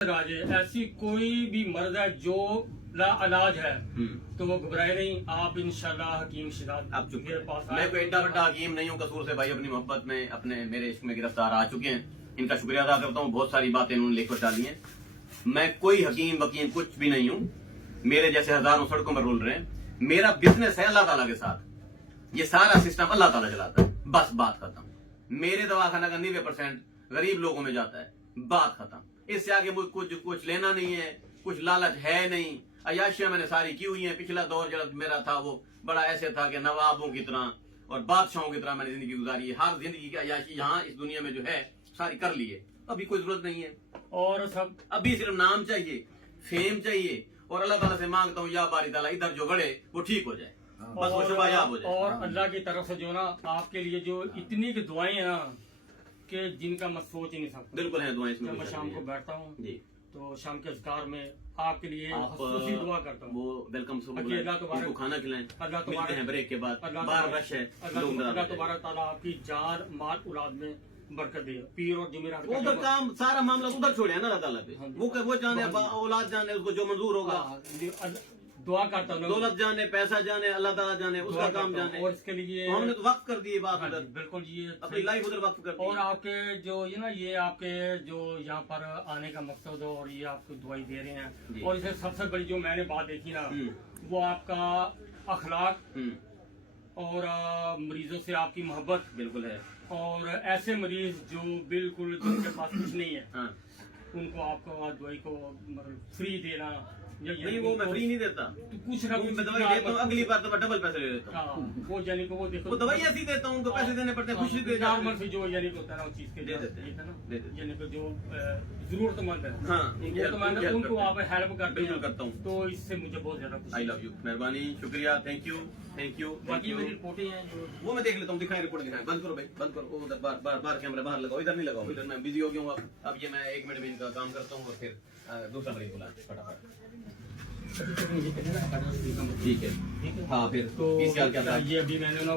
राजे ऐसी कोई भी मर्ज है जो ला इलाज है तो वो घबराए नहीं, आप इंशाल्लाह हकीम शिदात आप चुके के पास मैं कोई एड्डा बड्डा हकीम नहीं हूँ। कसूर से भाई अपनी मोहब्बत में अपने मेरे इश्क में गिरफ्तार आ चुके हैं। इनका शुक्रिया अदा करता हूँ। बहुत सारी बातें इन्होंने लिख कर डाली हैं। मैं कोई हकीम वकीम कुछ भी नहीं हूँ। मेरे जैसे हजारों सड़कों पर रोल रहे हैं। मेरा बिजनेस है अल्लाह ताला के साथ। ये सारा सिस्टम अल्लाह ताला चलाता है। बस बात खत्म। मेरे दवाखाना का 90% गरीब लोगों में जाता है। बात खत्म। इससे आगे मुझे कुछ लेना नहीं है, कुछ लालच है नहीं। अयाशियां मैंने सारी की हुई हैं। पिछला दौर जब मेरा था वो बड़ा ऐसे था कि नवाबों की तरह और बादशाहों की तरह मैंने जिंदगी गुजारी है। हर जिंदगी की अयाशी यहाँ इस दुनिया में जो है सारी कर ली है। अभी कोई जरूरत नहीं है और सब अभी सिर्फ नाम चाहिए, फेम चाहिए और अल्लाह ताला से मांगता हूँ या बारी ताला इधर जो गड़े वो ठीक हो जाए, बस वो शुभायाब हो जाए। और अल्लाह की तरफ से जो ना आपके लिए जो इतनी की दुआएं हैं ना कि जिनका मैं सोच ही नहीं सकता। बिल्कुल है दुआएं इसमें। जब मैं शाम को बैठता हूँ जी तो शाम के अज़कार में आपके लिए खुसूसी दुआ करता हूँ। वो वेलकम से अल्लाह तुम्हारे खाना खिलाएं। अल्लाह मिलते तुम्हारे हैं ब्रेक के बाद। अल्लाह बाहर रश है। अल्लाह तुम्हारा ताला आपकी जान माल औलाद में बरकत दे। पीर और जुमेरात वो उधर काम सारा मामला उधर छोड़े ना अल्लाह ताला पे। वो जाने औलाद जाने उसको जो मंजूर होगा। दुआ करता हूँ, दौलत जाने, पैसा जाने, अल्लाह ताला जाने, उसका काम जाने। और इसके लिए हमने तो वक्त कर दिए बात उधर। बिल्कुल ये अपनी लाइफ उधर वक्त कर दी। और आपके जो ये ना ये आपके जो यहाँ पर आने का मकसद हो और ये आपको दुआई दे रहे हैं। और इसे सबसे बड़ी जो मैंने बात देखी ना वो आपका अखलाक और मरीजों से आपकी मोहब्बत बिल्कुल है। और ऐसे मरीज जो बिल्कुल जिनके पास कुछ नहीं है हाँ। उनको आपको दवाई को मतलब फ्री देना नहीं वो मैं फ्री नहीं देता। तो कुछ ना मैं दवाई देता हूँ, अगली बार तो मैं डबल पैसे ले लेता हूँ। वो यानी को वो देखो वो दवाई ऐसी देता हूँ, उनको पैसे देने पड़ते हैं, खुशी दे नॉर्मल से जो यानी को होता है ना उस चीज के दे देते हैं, यानी को जो जरूरतमंद है हाँ उनको आप हेल्प करते बिल्कुल हैं। करता हूँ। तो इससे मुझे बहुत ज्यादा खुशी। I love you. मेहरबानी, शुक्रिया, थैंक यू, थैंक यू। बाकी मेरी रिपोर्टें हैं जो वो मैं देख लेता हूँ। दिखाएं रिपोर्ट दिखाएं। बंद करो भाई, बंद करो। वो उधर बाहर कैमरा बाहर लगाओ, इधर नहीं लगाओ। इधर मैं बिजी हो गया हूँ। अब ये मैं 1 मिनट में इनका काम करता हूँ और फिर दूसरा मरीज बुला फटाफट। ठीक है हाँ फिर तो PCR क्या था? ये अभी मैंने ना